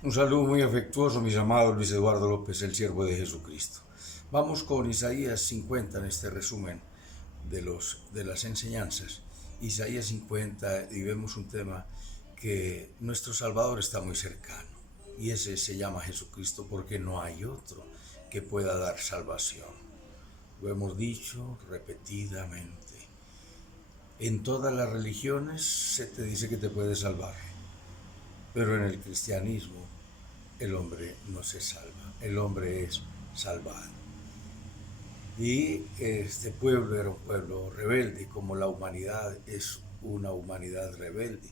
Un saludo muy afectuoso, mis amados Luis Eduardo López, el siervo de Jesucristo. Vamos con Isaías 50 en este resumen de las enseñanzas. Isaías 50 y vemos un tema que nuestro Salvador está muy cercano. Y ese se llama Jesucristo porque no hay otro que pueda dar salvación. Lo hemos dicho repetidamente. En todas las religiones se te dice que te puedes salvar, pero en el cristianismo el hombre no se salva, el hombre es salvado. Y este pueblo era un pueblo rebelde, como la humanidad es una humanidad rebelde,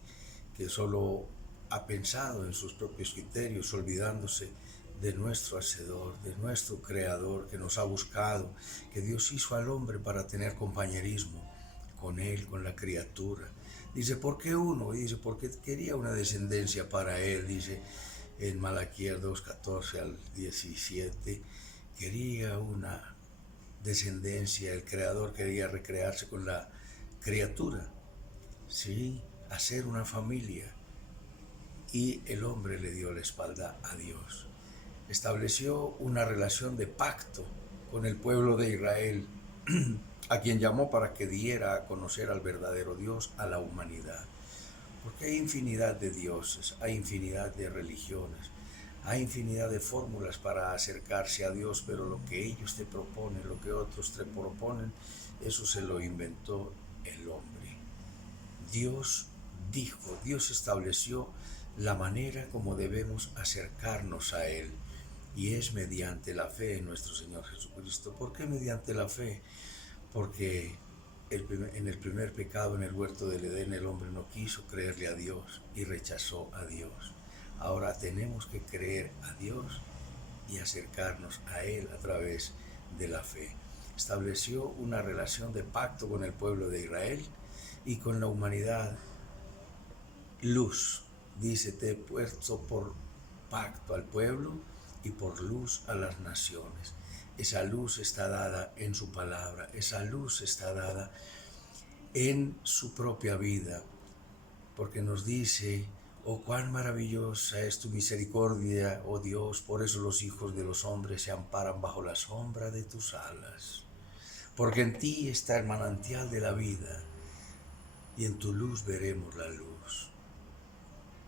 que solo ha pensado en sus propios criterios, olvidándose de nuestro Hacedor, de nuestro Creador, que nos ha buscado, que Dios hizo al hombre para tener compañerismo con él, con la criatura. Dice, ¿por qué uno? Y dice, porque quería una descendencia para él, dice en Malaquías 2:14 al 17, quería una descendencia, el creador quería recrearse con la criatura, sí, hacer una familia, y el hombre le dio la espalda a Dios. Estableció una relación de pacto con el pueblo de Israel, a quien llamó para que diera a conocer al verdadero Dios a la humanidad. Porque hay infinidad de dioses, hay infinidad de religiones, hay infinidad de fórmulas para acercarse a Dios, pero lo que ellos te proponen, lo que otros te proponen, eso se lo inventó el hombre. Dios dijo, Dios estableció la manera como debemos acercarnos a Él, y es mediante la fe en nuestro Señor Jesucristo. ¿Por qué mediante la fe? Porque en el primer pecado, en el huerto del Edén, el hombre no quiso creerle a Dios y rechazó a Dios. Ahora tenemos que creer a Dios y acercarnos a Él a través de la fe. Estableció una relación de pacto con el pueblo de Israel y con la humanidad. Luz, dice, te he puesto por pacto al pueblo y por luz a las naciones. Esa luz está dada en su palabra, esa luz está dada en su propia vida, porque nos dice, oh, cuán maravillosa es tu misericordia, oh Dios, por eso los hijos de los hombres se amparan bajo la sombra de tus alas, porque en ti está el manantial de la vida, y en tu luz veremos la luz.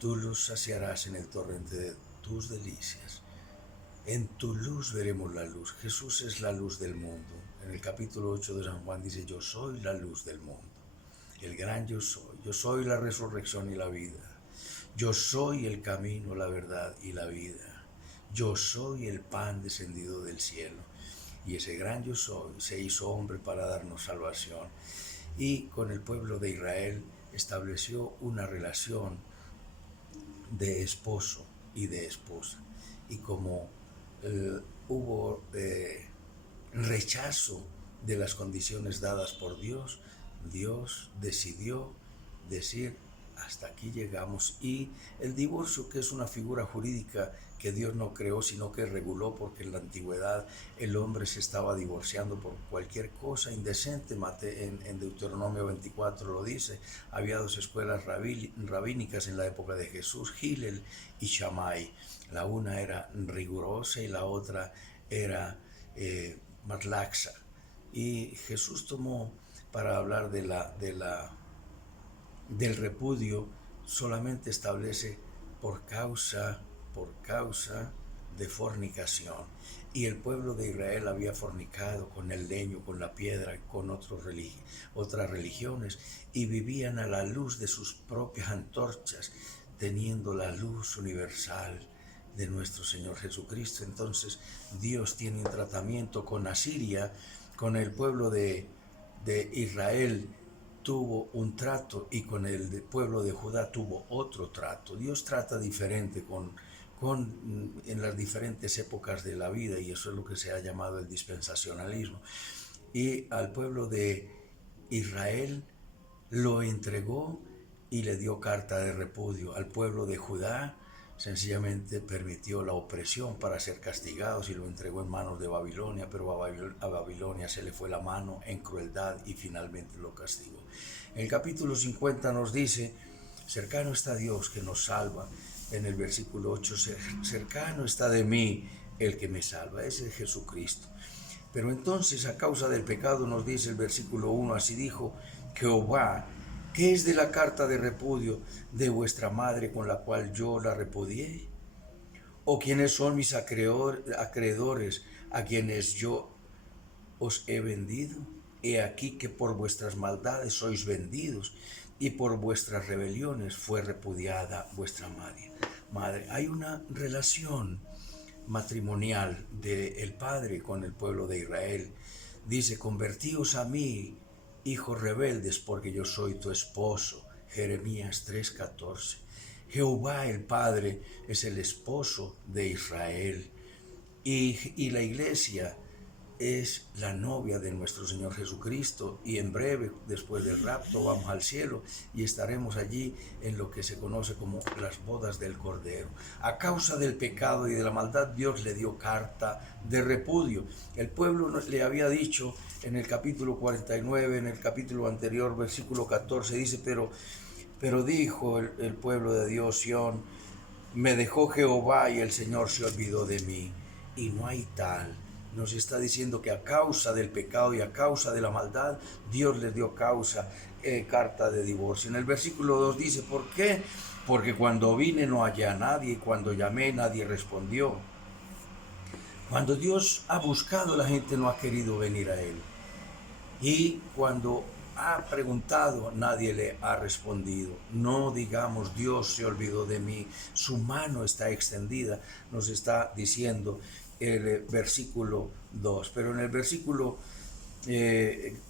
Tu luz saciarás en el torrente de tus delicias. En tu luz veremos la luz. Jesús es la luz del mundo. En el capítulo 8 de San Juan dice, yo soy la luz del mundo. El gran yo soy. Yo soy la resurrección y la vida. Yo soy el camino, la verdad y la vida. Yo soy el pan descendido del cielo. Y ese gran yo soy se hizo hombre para darnos salvación. Y con el pueblo de Israel estableció una relación de esposo y de esposa. Y como hubo rechazo de las condiciones dadas por Dios, Dios decidió decir, hasta aquí llegamos. Y el divorcio, que es una figura jurídica que Dios no creó, sino que reguló, porque en la antigüedad el hombre se estaba divorciando por cualquier cosa indecente. En Deuteronomio 24 lo dice, había dos escuelas rabínicas en la época de Jesús, Hillel y Shammai. La una era rigurosa y la otra era más laxa. Y Jesús tomó, para hablar del repudio, solamente establece por causa de fornicación. Y el pueblo de Israel había fornicado con el leño, con la piedra, con otras religiones, y vivían a la luz de sus propias antorchas, teniendo la luz universal de nuestro Señor Jesucristo. Entonces Dios tiene un tratamiento con Asiria, con el pueblo de Israel tuvo un trato, y con el pueblo de Judá tuvo otro trato. Dios trata diferente en las diferentes épocas de la vida, y eso es lo que se ha llamado el dispensacionalismo. Y al pueblo de Israel lo entregó y le dio carta de repudio. Al pueblo de Judá sencillamente permitió la opresión para ser castigados y lo entregó en manos de Babilonia, pero a Babilonia se le fue la mano en crueldad y finalmente lo castigó. En el capítulo 50 nos dice, cercano está Dios que nos salva, en el versículo 8, cercano está de mí el que me salva, ese es Jesucristo. Pero entonces, a causa del pecado, nos dice el versículo 1, así dijo Jehová, ¿qué es de la carta de repudio de vuestra madre con la cual yo la repudié? ¿O quiénes son mis acreedores a quienes yo os he vendido? He aquí que por vuestras maldades sois vendidos, y por vuestras rebeliones fue repudiada vuestra madre. Hay una relación matrimonial del Padre con el pueblo de Israel. Dice, convertíos a mí, hijos rebeldes, porque yo soy tu esposo. Jeremías 3:14. Jehová el Padre es el esposo de Israel, y la iglesia es la novia de nuestro Señor Jesucristo, y en breve, después del rapto, vamos al cielo y estaremos allí en lo que se conoce como las bodas del Cordero. A causa del pecado y de la maldad, Dios le dio carta de repudio. El pueblo le había dicho en el capítulo 49, en el capítulo anterior, versículo 14, dice, pero dijo el pueblo de Dios, Sión, me dejó Jehová y el Señor se olvidó de mí. Y no hay tal. Nos está diciendo que a causa del pecado y a causa de la maldad, Dios les dio carta de divorcio. En el versículo 2 dice, ¿por qué? Porque cuando vine no hallé a nadie, y cuando llamé nadie respondió. Cuando Dios ha buscado, la gente no ha querido venir a Él. Y cuando ha preguntado, nadie le ha respondido. No digamos, Dios se olvidó de mí, su mano está extendida, nos está diciendo el versículo 2. Pero en el versículo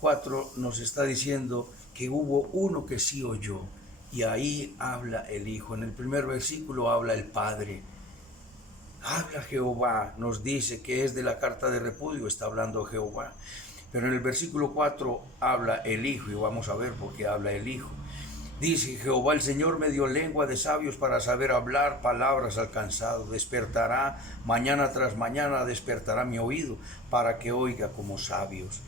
4 nos está diciendo que hubo uno que sí oyó, y ahí habla el Hijo. En el primer versículo habla el Padre. Habla Jehová, nos dice que es de la carta de repudio, está hablando Jehová. Pero en el versículo 4 habla el Hijo, y vamos a ver por qué habla el Hijo. Dice, Jehová el Señor me dio lengua de sabios para saber hablar palabras al cansado. Despertará mañana tras mañana, despertará mi oído para que oiga como sabios.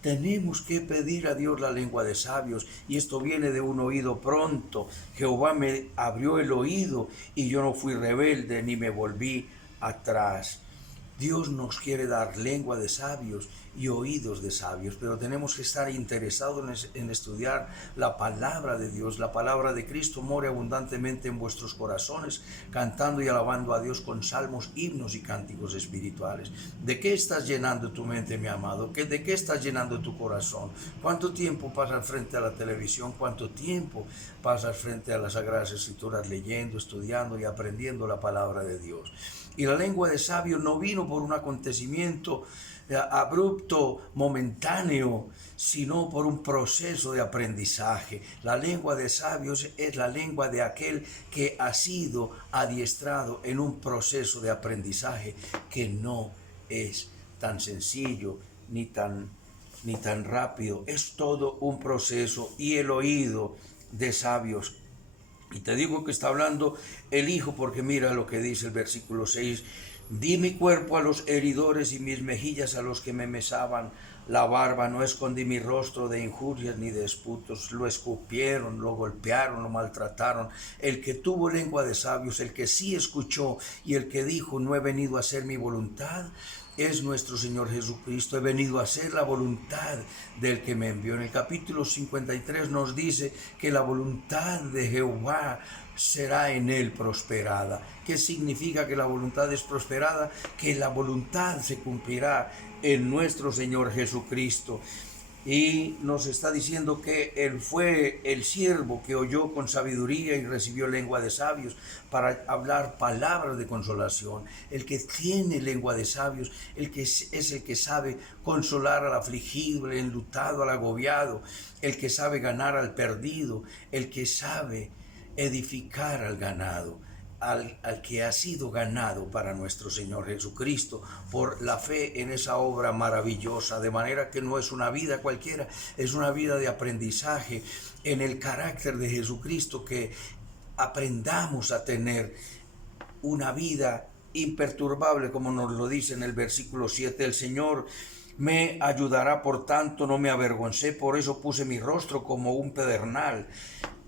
Tenemos que pedir a Dios la lengua de sabios, y esto viene de un oído pronto. Jehová me abrió el oído y yo no fui rebelde ni me volví atrás. Dios nos quiere dar lengua de sabios y oídos de sabios, pero tenemos que estar interesados en estudiar la palabra de Dios. La palabra de Cristo more abundantemente en vuestros corazones, cantando y alabando a Dios con salmos, himnos y cánticos espirituales. ¿De qué estás llenando tu mente, mi amado? ¿De qué estás llenando tu corazón? ¿Cuánto tiempo pasas frente a la televisión? ¿Cuánto tiempo pasas frente a las Sagradas Escrituras leyendo, estudiando y aprendiendo la palabra de Dios? Y la lengua de sabio no vino por un acontecimiento abrupto, momentáneo, sino por un proceso de aprendizaje. La lengua de sabios es la lengua de aquel que ha sido adiestrado en un proceso de aprendizaje que no es tan sencillo ni tan rápido. Es todo un proceso, y el oído de sabios. Y te digo que está hablando el Hijo, porque mira lo que dice el versículo 6. Di mi cuerpo a los heridores y mis mejillas a los que me mesaban la barba. No escondí mi rostro de injurias ni de disputos. Lo escupieron, lo golpearon, lo maltrataron. El que tuvo lengua de sabios, el que sí escuchó y el que dijo, no he venido a hacer mi voluntad, es nuestro Señor Jesucristo. He venido a hacer la voluntad del que me envió. En el capítulo 53 nos dice que la voluntad de Jehová será en él prosperada. ¿Qué significa que la voluntad es prosperada? Que la voluntad se cumplirá en nuestro Señor Jesucristo. Y nos está diciendo que Él fue el siervo que oyó con sabiduría y recibió lengua de sabios para hablar palabras de consolación. El que tiene lengua de sabios, el que es el que sabe consolar al afligido, al enlutado, al agobiado, el que sabe ganar al perdido, el que sabe edificar al ganado. Al que ha sido ganado para nuestro Señor Jesucristo por la fe en esa obra maravillosa, de manera que no es una vida cualquiera, es una vida de aprendizaje en el carácter de Jesucristo, que aprendamos a tener una vida imperturbable, como nos lo dice en el versículo 7, el Señor me ayudará, por tanto no me avergoncé, por eso puse mi rostro como un pedernal.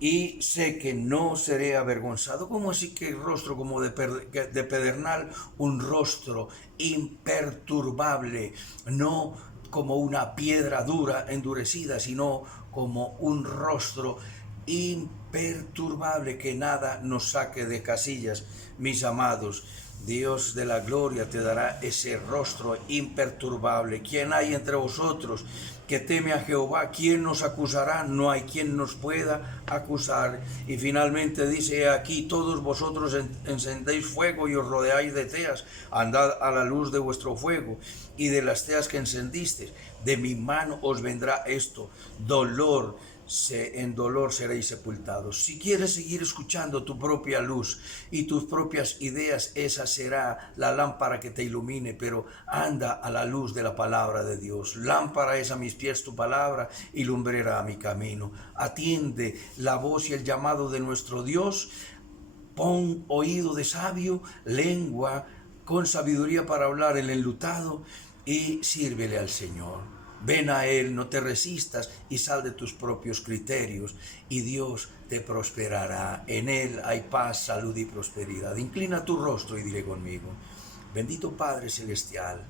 y sé que no seré avergonzado. ¿Cómo así que el rostro como de pedernal? Un rostro imperturbable, no como una piedra dura, endurecida, sino como un rostro imperturbable, que nada nos saque de casillas, mis amados. Dios de la gloria te dará ese rostro imperturbable. ¿Quién hay entre vosotros que teme a Jehová? ¿Quién nos acusará? No hay quien nos pueda acusar. Y finalmente dice: aquí todos vosotros encendéis fuego y os rodeáis de teas. Andad a la luz de vuestro fuego y de las teas que encendisteis. De mi mano os vendrá esto, dolor, en dolor seréis sepultados. Si quieres seguir escuchando tu propia luz y tus propias ideas, esa será la lámpara que te ilumine, pero anda a la luz de la palabra de Dios. Lámpara es a mis pies tu palabra y lumbrera a mi camino. Atiende la voz y el llamado de nuestro Dios. Pon oído de sabio, lengua con sabiduría para hablar el enlutado, y sírvele al Señor. Ven a Él, no te resistas y sal de tus propios criterios, y Dios te prosperará. En Él hay paz, salud y prosperidad. Inclina tu rostro y dile conmigo: bendito Padre Celestial,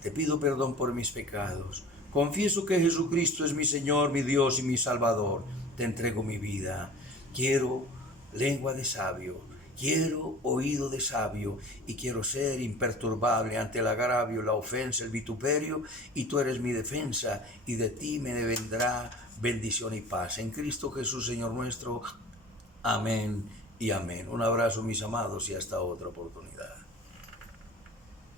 te pido perdón por mis pecados. Confieso que Jesucristo es mi Señor, mi Dios y mi Salvador. Te entrego mi vida. Quiero lengua de sabio, quiero oído de sabio, y quiero ser imperturbable ante el agravio, la ofensa, el vituperio, y tú eres mi defensa, y de ti me vendrá bendición y paz. En Cristo Jesús, Señor nuestro. Amén y amén. Un abrazo, mis amados, y hasta otra oportunidad.